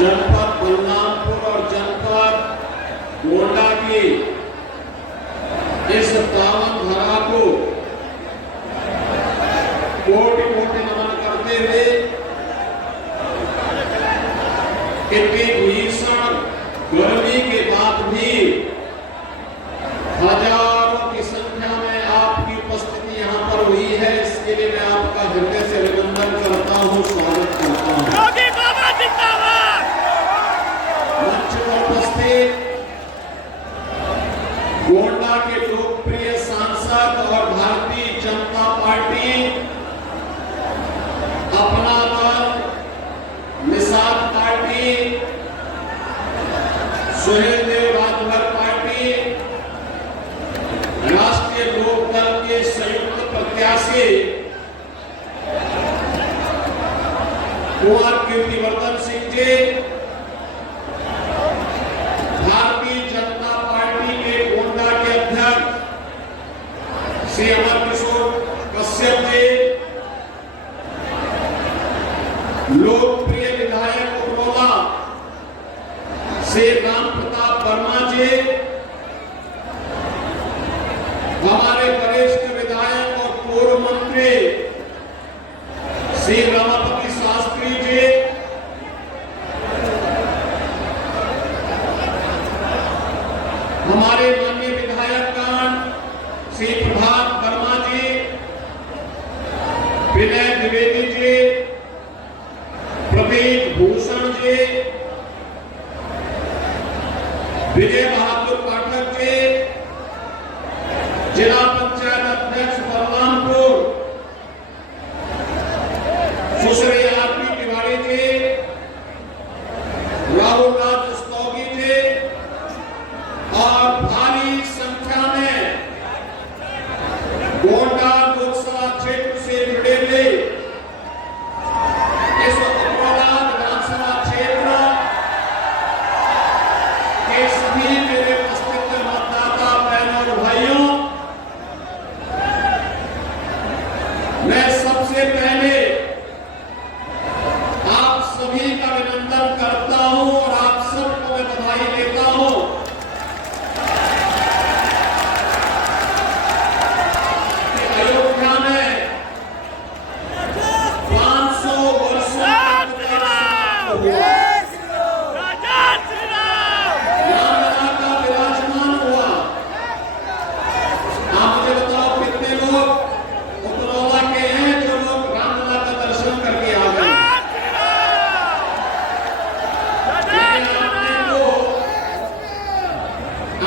जनपद बलरामपुर और जनपद गोंडा की इस पावन धरा को कोटि कोटि नमन करते हुए इतनी भीषण गर्मी के बाद भी हजारों की संख्या में आपकी उपस्थिति यहाँ पर हुई है, इसके लिए मैं आपका हृदय से अभिनंदन करता हूँ, स्वागत करता हूँ। मंच पर उपस्थित गोंडा के लोकप्रिय सांसद और भारतीय जनता पार्टी अपना दल, निषाद पार्टी, सुहेलदेव राजभर पार्टी, राष्ट्रीय लोक दल के संयुक्त प्रत्याशी कुंवर कीर्तिवर्धन सिंह जी, भारतीय जनता पार्टी के गोंडा के अध्यक्ष श्री अमर किशोर कश्यप जी, लोकप्रिय विधायक उपरोला श्री राम प्रताप वर्मा जी, हमारे वरिष्ठ विधायक और पूर्व मंत्री श्री रमापति शास्त्री जी, हमारे माननीय विधायकगण श्री प्रभात वर्मा जी, विनय द्विवेदी जी, प्रदीप भूषण जी, विजय बहादुर पाठक जी, जिला पंचायत अध्यक्ष बलरामपुर सुश्री आरती तिवारी जी, राहुल राज स्तौगी जी और भारी संख्या में गोंडा लोकसभा क्षेत्र से जुड़े हुए इस उपरोला विधानसभा क्षेत्र के सभी मेरे उपस्थित मतदाता बहनों और भाइयों, मैं सबसे पहले आप सभी का अभिनंदन करता हूं और आप सबको मैं बधाई देता हूं कि अयोध्या में 500 वर्षों का रामलला का विराजमान हुआ। आप मुझे बताओ कितने लोग उपरोला के हैं जो लोग रामलला का दर्शन करके आ गए।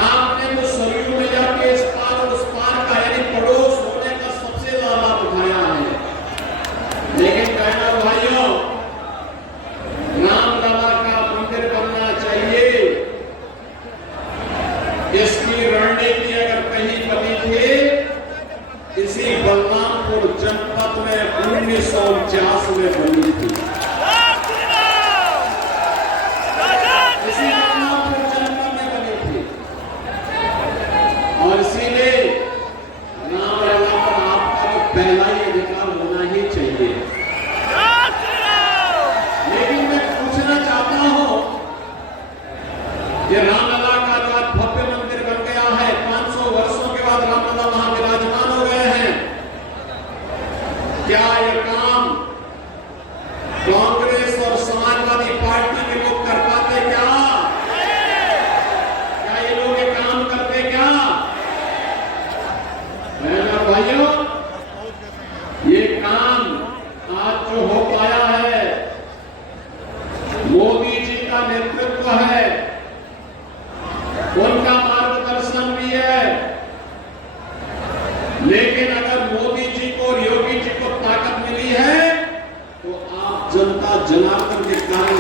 आपने तो सरयू में जाके इस पार और उस पार का यानी पड़ोस होने का सबसे ज्यादा उठाया है। लेकिन कहना भाइयों, रामलला का मंदिर बनना चाहिए, इसकी रणनीति अगर कहीं बनी थी इसी बलरामपुर जनपद में 1949 में बनी थी। इसी बलरामपुर जनपद में बनी थी और इसीलिए रामलला पर आपका तो पहला ही अधिकार होना ही चाहिए। लेकिन मैं पूछना चाहता हूं कि रामलला का जो आज भव्य मंदिर बन गया है, 500 वर्षों के बाद रामलला वहां विराजमान हो गए हैं, क्या यह काम कांग्रेस और समाजवादी पार्टी के लोग कर पाते क्या? क्या ये लोग ये काम करते क्या? बहनों भाइयों, ये काम आज जो हो पाया है, मोदी जी का नेतृत्व है, उनका मार्गदर्शन भी है। लेकिन अगर मोदी जी को और योगी जी को ताकत मिली है तो आप जनता जनार्दन के कारण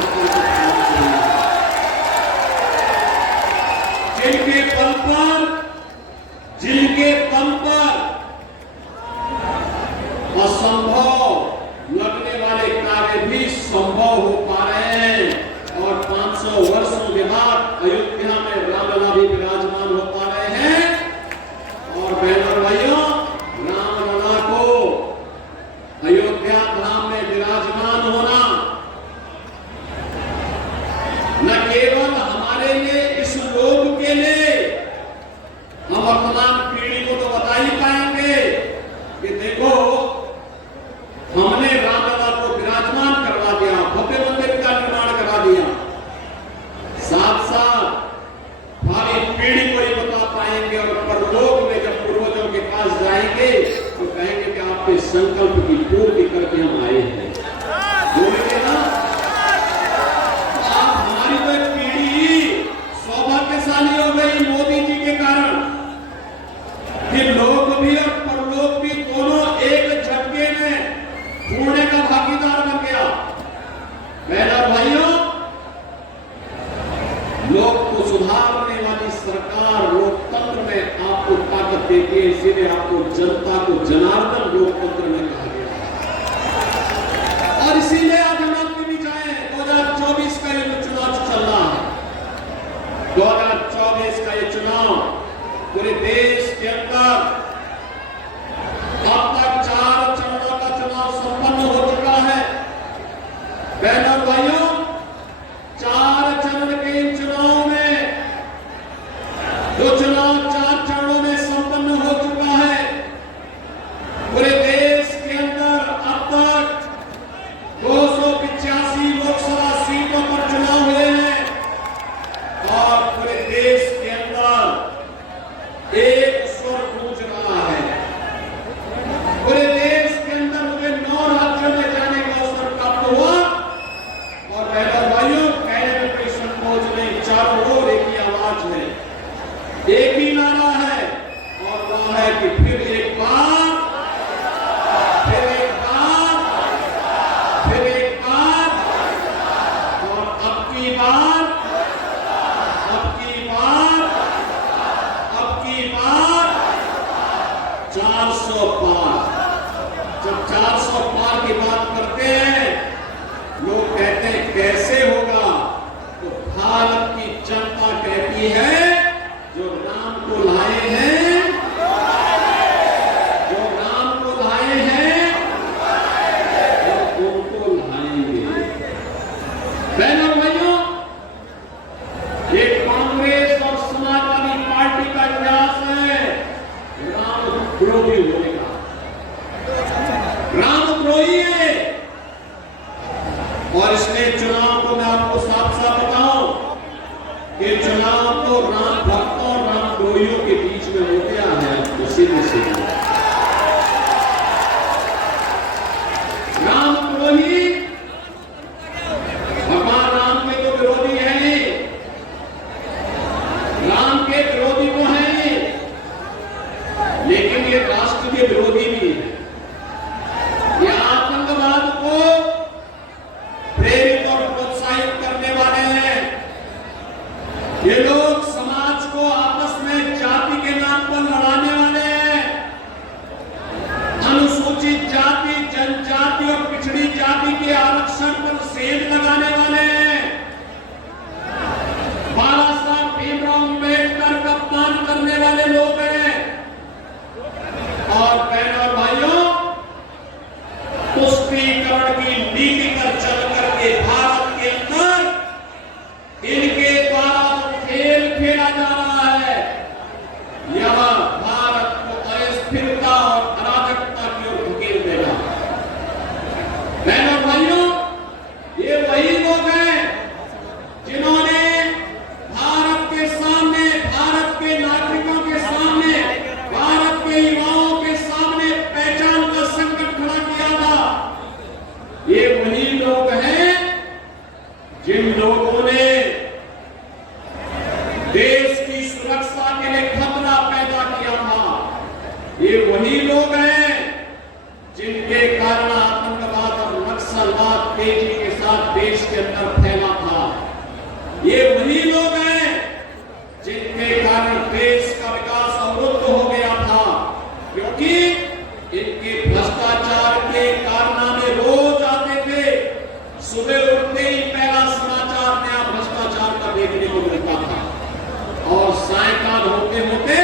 जिनके बल पर असंभव लगने वाले कार्य भी संभव हो पा रहे हैं और 500 वर्षों के बाद अयोध्या में रामलला भी विराजमान बहनों और भाइयों, लोक को सुधारने वाली सरकार लोकतंत्र में आपको ताकत देती है, इसीलिए आपको जनता को जनार्दन लोकतंत्र में कहा गया है। और इसीलिए आज हम आपके बीच आए। 2024 का ये जो चुनाव चल रहा है, 2024 का ये चुनाव पूरे देश के अंदर अब तक 4 चरणों का चुनाव संपन्न हो चुका है। बहनों और भाइयों, 4 चरण के इन चुनाव में, जो चुनाव 4 चरणों में संपन्न हो चुका है, पूरे देश के अंदर अब तक 285 लोकसभा सीटों पर चुनाव हुए हैं और पूरे देश के अंदर एक स्वर गूंज रहा है। पूरे देश के अंदर मुझे 9 राज्यों में जाने का अवसर प्राप्त हुआ और बहनों और भाइयों, कहने में कोई संकोच नहीं, चारों ओर एक ही आवाज है, एक ही नारा है और वह है कि फिर एक बार, फिर एक बार, फिर एक बार और अब की बार, अब की बार, अब की बार 400 पार। जब 400 पार की बात करते हैं, लोग कहते हैं कैसे होगा, तो भारत की जनता कहती है जो राम को लाए हैं, जो राम को लाए हैं, वो उनको लाएंगे। बहनों और भाइयों, ये कांग्रेस और समाजवादी पार्टी का इतिहास है राम विरोधी होने का। रामद्रोही है और इसलिए चुनाव को मैं आपको साफ साफ बताऊं कि चुनाव तो राम भक्तों और रामद्रोहियों के बीच में हो गया है। सीधे सीधे रामद्रोही भगवान राम के तो विरोधी है नहीं, राम के विरोधी वो है नहीं, लेकिन ये राष्ट्र के विरोधी भी है। ये आतंकवाद को प्रेरित और प्रोत्साहित करने वाले हैं। ये लोग समाज को आपस में जाति के नाम पर लड़ाने वाले हैं। अनुसूचित जाति, जनजाति और पिछड़ी जाति के आरक्षण पर सेंध लगाने वाले हैं। बाबा साहब भीमराव अम्बेडकर का अपमान करने वाले लोग हैं। और बहनों और भाइयों, तुष्टीकरण की नीति पर चल करके भारत के अंदर इनके द्वारा खेल खेला जा रहा है। यह भारत को अस्थिरता और अराजकता की ओर धकेल देगा। बहनों और भाइयों, ये वही लोग हैं जिन्होंने भारत के सामने, भारत के नागरिकों के सामने, भारत के युवाओं के सामने पहचान का संकट खड़ा किया था। ये वही लोग हैं जिन लोगों ने देश की सुरक्षा के लिए खतरा पैदा किया था। ये वही लोग हैं जिनके कारण आतंकवाद और नक्सलवाद तेजी के साथ देश के अंदर फैला था। ये वही लोग हैं जिनके कारण देश का विकास अवरुद्ध हो गया था, क्योंकि इनके भ्रष्टाचार के कारनामे रोज आते थे। सुबह उठते ही पहला समाचार नया भ्रष्टाचार का देखने को मिलता था और सायंकाल होते होते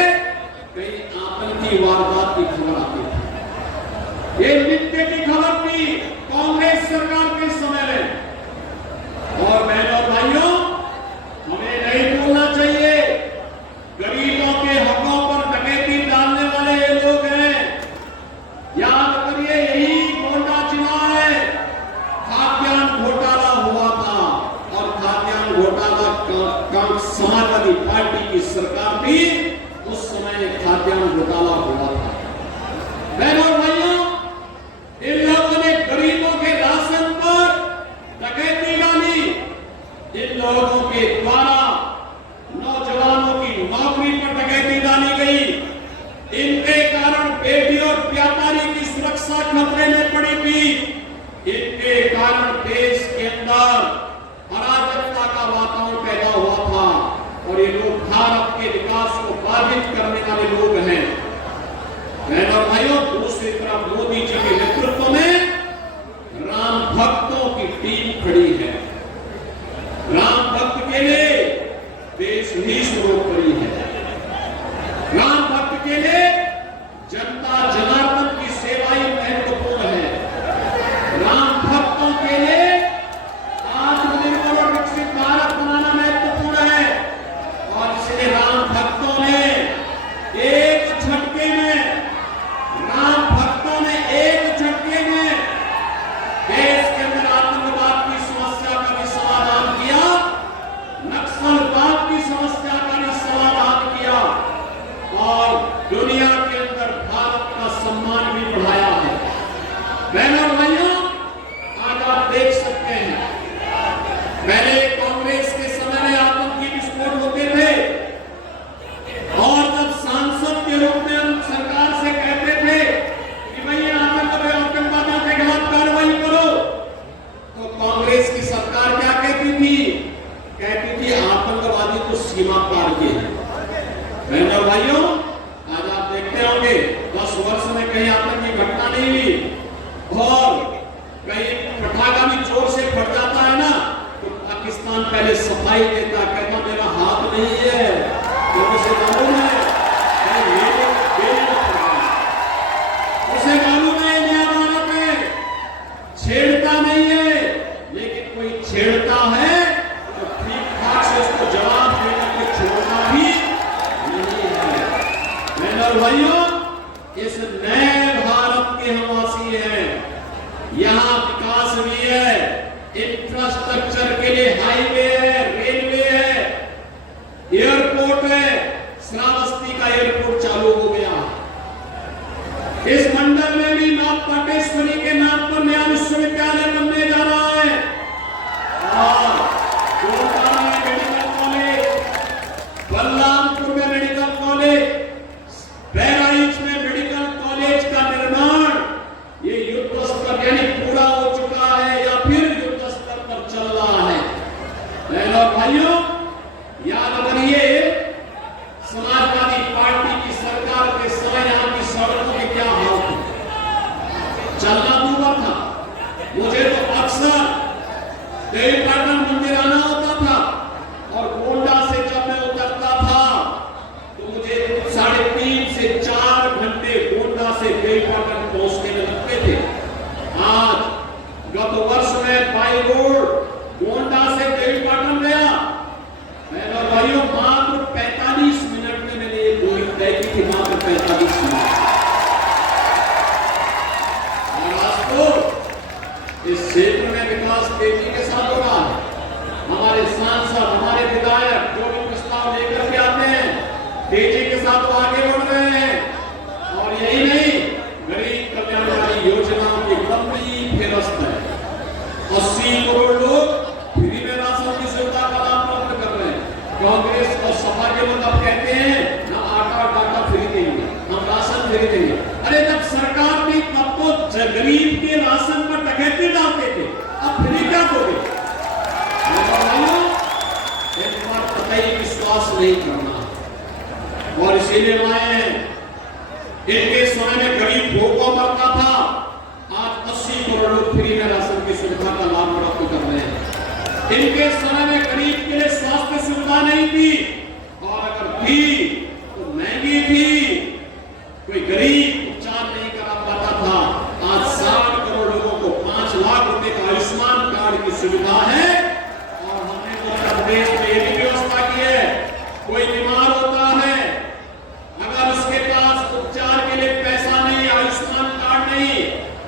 कई आतंकी वारदात की खबर आती थी। ये नित्य की खबर थी कांग्रेस सरकार के समय में। और बहनों और भाइयों, हमें नहीं भूलना चाहिए, गरीबों के हकों पर डकैती डालने वाले ये लोग हैं। याद करिए, यही गोंडा चुनाव है, खाद्यान्न घोटाला हुआ था और खाद्यान्न घोटाला का समाजवादी पार्टी की सरकार थी, उस समय खाद्यान्न घोटाला हुआ था। बहनों और भाइयों, इन लोगों ने गरीबों के राशन पर डकैती डाली। इन लोगों के द्वारा नौजवानों की नौकरी पर डकैती डाली गई। इनके कारण बेटी और व्यापारी की सुरक्षा खतरे में पड़ी थी। इनके कारण देश के अंदर ये लोग भारत के विकास को बाधित करने वाले लोग हैं। बहनों और भाइयों, दूसरी तरफ मोदी जी के नेतृत्व में राम भक्तों की टीम खड़ी है। राम भक्त के लिए देश ही शुरू करी है। राम भक्त के लिए जनता जनार्दन की सेवा ही महत्वपूर्ण है। राम भक्तों के लिए आत्मनिर्भर और विकसित भारत बनाना महत्वपूर्ण है। और इसलिए राम भक्तों ने एक झटके में देश के अंदर आतंकवाद की समस्या का भी समाधान किया, नक्सलवाद की समस्या का भी समाधान किया और दुनिया के अंदर भारत का सम्मान भी बढ़ाया है। बहनों और भाइयों, आज आप देख सकते हैं, पहले कांग्रेस के समय में आतंकी विस्फोट होते थे और जब सांसद के रूप में हम सरकार से कहते थे कि भैया आतंकवादियों के खिलाफ कार्रवाई करो, तो कांग्रेस की सरकार क्या कहती थी? कहती थी आतंकवादी तो सीमा पार के हैं। बहनों और भाइयों, आज आप देखते होंगे 10 वर्ष में कहीं आतंकी घटना नहीं हुई और कहीं पटाखा भी जोर से फट जाता है ना, तो पाकिस्तान पहले सफाई देता, कहता मेरा हाथ नहीं है, तो उसे मालूम है उसे मालूम है ये भारत है, छेड़ता नहीं है, लेकिन कोई छेड़ता है तो ठीक ठाक से उसको जवाब देकर के छोड़ना भी नहीं है। बहनों और भाइयों, इस नए भारत के हम वासी हैं। यहाँ विकास भी है, इंफ्रास्ट्रक्चर के लिए हाईवे है, रेलवे है, एयरपोर्ट है। श्रावस्ती का एयरपोर्ट चालू हो गया। इस मंडल में भी मां पाटेश्वरी के नाम पर नया विश्वविद्यालय बनने जा रहा है और कोटा में मेडिकल कॉलेज, बलरामपुर में मेडिकल कॉलेज, बहराइच में मेडिकल कॉलेज का निर्माण ये युद्ध स्तर यानी पूरा हो चुका है या फिर युद्ध स्तर पर चल रहा है। बहनों और भाइयों, याद करिए समाजवादी पार्टी की सरकार के समय यहाँ की सड़कों के क्या हाल थे, चलना दूर था। मुझे तो अक्सर देवीपाटन मंदिर आना होता था और गोंडा से जब मैं उतरता था तो मुझे 3.5 से 4 घंटे गोंडा से देवीपाटन पहुंचने में लगते थे। आज गत वर्ष में बाई रोड गोंडा से देवीपाटन गया। बहनों और भाइयों, मात्र 45 मिनट में मैंने ये दूरी तय की थी, मात्र 45 मिनट। और आज तो इस क्षेत्र में विकास तेजी के साथ हो रहा है। हमारे सांसद, हमारे विधायक जो भी प्रस्ताव लेकर के आते हैं, तेजी के साथ वो आगे बढ़ रहे हैं। और यही नहीं, गरीब कल्याणकारी योजनाओं की लंबी फेहरिस्त है। 80 करोड़ लोग फ्री में राशन की सुविधा का लाभ प्राप्त कर रहे हैं। कांग्रेस और सपा के लोग अब कहते हैं ना आटा डाटा फ्री देंगे, हम राशन फ्री देंगे। अरे जब सरकार थी तब तो गरीब के राशन पर डकैती डालते थे, अब फ्री क्या दोगे? एक बार कतई विश्वास नहीं करना और इसीलिए लाए हैं। इनके समय में गरीब भूखों मरता था, आज 80 करोड़ लोग फ्री में राशन की सुविधा का लाभ प्राप्त कर रहे हैं। इनके समय में गरीब के लिए स्वास्थ्य सुविधा नहीं थी और अगर थी तो महंगी थी, कोई गरीब उपचार नहीं करा पाता था। आज 60 करोड़ लोगों को 5 लाख रुपए का आयुष्मान कार्ड की सुविधा है और हमने उत्तर प्रदेश में ये भी व्यवस्था की है, कोई बीमार होता है अगर उसके पास उपचार के लिए पैसा नहीं, आयुष्मान कार्ड नहीं,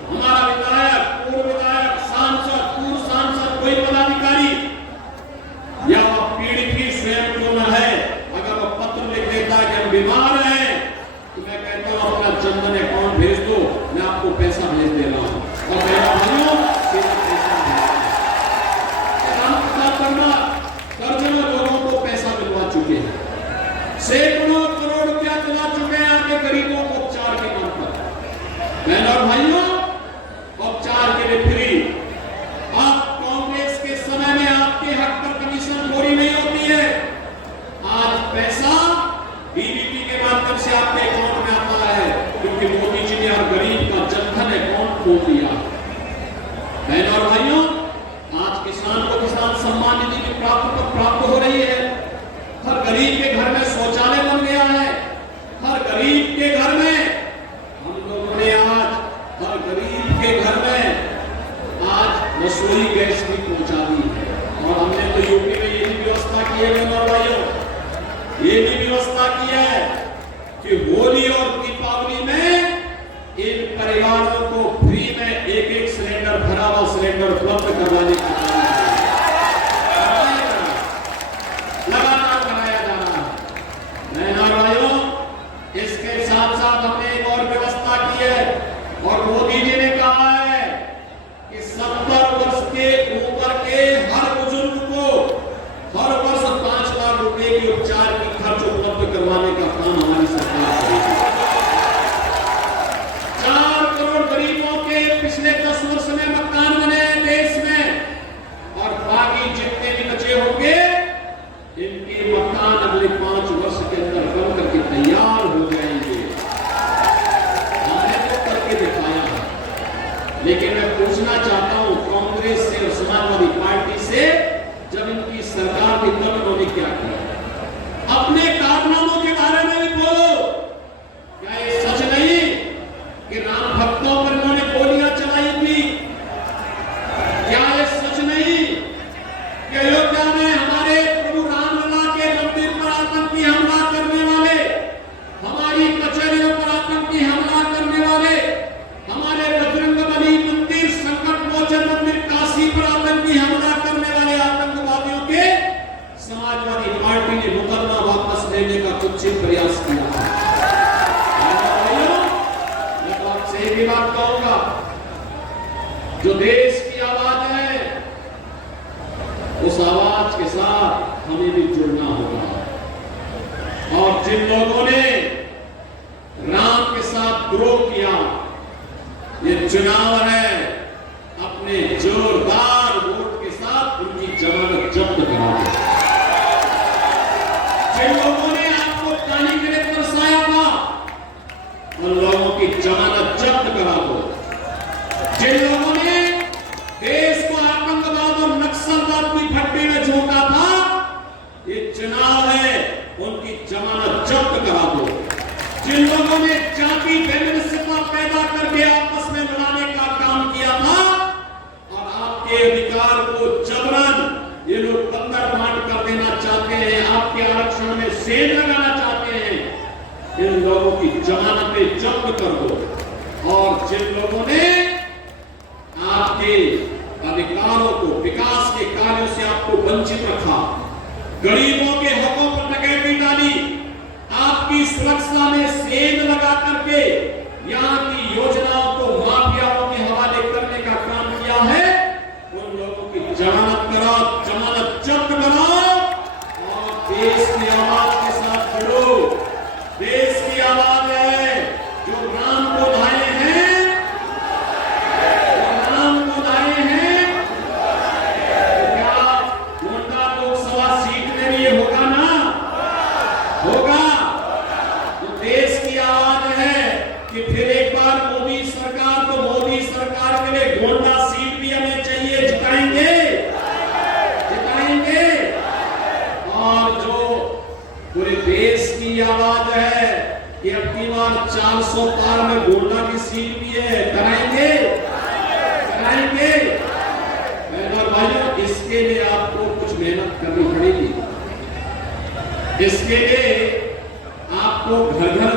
हमारा विधायक, पूर्व विधायक, सांसद, पूर्व सांसद, कोई पदाधिकारी या पीड़ित ही स्वयं क्यों न है, अगर वो पत्र लिख देता है कि हम बीमार हैं, तो मैं कहता हूं अपना जनधन अकाउंट भेज दो, मैं आपको पैसा भेज दे रहा हूं। और मेरा भाइयों, सीधा पैसा दर्जनों लोगों को पैसा मिलवा चुके हैं, सैकड़ों करोड़ रुपया दिला चुके हैं आपके गरीबों को उपचार के नाम पर। बहनों और भाइयों, उपचार के लिए फ्री। अब कांग्रेस के समय में आपके हक पर कमीशन खोरी नहीं होती है, आज सम्मान निधि की प्राप्त हो रही है। हर गरीब के घर में शौचालय बन गया है। हर गरीब के घर में हम लोगों ने आज हर गरीब के घर में आज रसोई गैस भी पहुंचा दी है। और हमने तो यूपी में ये भी व्यवस्था की है मेरे भाइयों, ये भी व्यवस्था की है कि होली और दीपावली में इन परिवारों को फ्री में एक सिलेंडर, भरा हुआ सिलेंडर उपलब्ध करवाने का काम लगातार बनाया जा रहा है। मेरे भाइयों, इसके साथ साथ हमने एक और व्यवस्था की है और मोदी जी ने कहा है कि 70 वर्ष के ऊपर के हर बुजुर्ग को हर वर्ष 5 लाख रुपए के उपचार की खर्च उपलब्ध करवाने का काम हमारी सरकार करेगी। 4 करोड़ गरीबों के पिछले 10 वर्ष में मकान बने हैं देश में और बाकी जितने भी बचे होंगे इनके मकान अगले 5 वर्ष के अंदर बन करके तैयार हो जाएंगे। हमने तो करके दिखाया है, लेकिन मैं पूछना चाहता हूं कांग्रेस से और समाजवादी पार्टी से, जब इनकी सरकार थी तब इन्होंने क्या किया? अपने कारनामों के बारे में भी बोलो। क्या ये सच नहीं कि राम भक्तों पर इन्होंने गोलियां चलाई थी? क्या ये सच नहीं कि अयोध्या में हमारे प्रभु रामलला के मंदिर पर आतंकी हमला करने वाले, हमारी कचहरियों पर आतंकी हमला करने वाले, हमारे बजरंगबली मंदिर, संकट मोचन मंदिर काशी पर आतंकी हमला करने वाले आतंकवादियों के समाजवादी पार्टी ने मुकदमा वापस लेने का कुत्सित प्रयास किया था। मैं तो आपसे एक ही बात कहूंगा, जो देश की आवाज है उस आवाज के साथ हमें भी जुड़ना होगा। और जिन लोगों ने राम के साथ द्रोह किया, ये चुनाव है, अपने जोरदार वोट के साथ उनकी जमानत जब्त करा दो। जिन लोगों ने आपको पानी के लिए तरसाया था, उन लोगों की जमानत जब्त करा दो। जिन लोगों ने देश को आतंकवाद और नक्सलवाद की भट्टी में झोंका था, ये चुनाव है, उनकी जमानत जब्त करा दो। जिन लोगों ने जाति वैमनस्यता पैदा करके आपस में लड़ाने का काम किया था और आपके अधिकार को जबरन ये लोग बंदर मांड कर देना चाहते हैं, आपके आरक्षण में सेंध लगाना चाहते हैं, इन लोगों की जमानतें जब्त कर दो। और जिन लोगों ने आपके अधिकारों को, विकास के कार्यों से आपको वंचित रखा, गरीबों के हकों पर डकैती डाली, आपकी सुरक्षा में सेंध लगा करके यहाँ की योजनाओं को माफियाओं के हवाले करने का काम किया है, उन लोगों की जमानत कराओ, जमानत जब्त कराओ और देश की आवाज के साथ जुड़ो। देश की आवाज है जो राम को भाए हैं, राम को भाए हैं। क्या गोंडा लोकसभा सीट में भी ये होगा ना? होगा। तो देश की आवाज है कि फिर एक बार मोदी सरकार, तो मोदी सरकार के लिए गोंडा सीट भी हमें चाहिए। जिताएंगे, जिताएंगे। और जो पूरे देश की आवाज है कि अब की बार 400 पार में गोंडा की सीट भी है, कराएंगे, कराएंगे। और भाइयों, इसके लिए आपको कुछ मेहनत करनी पड़ेगी। इसके लिए आपको घर घर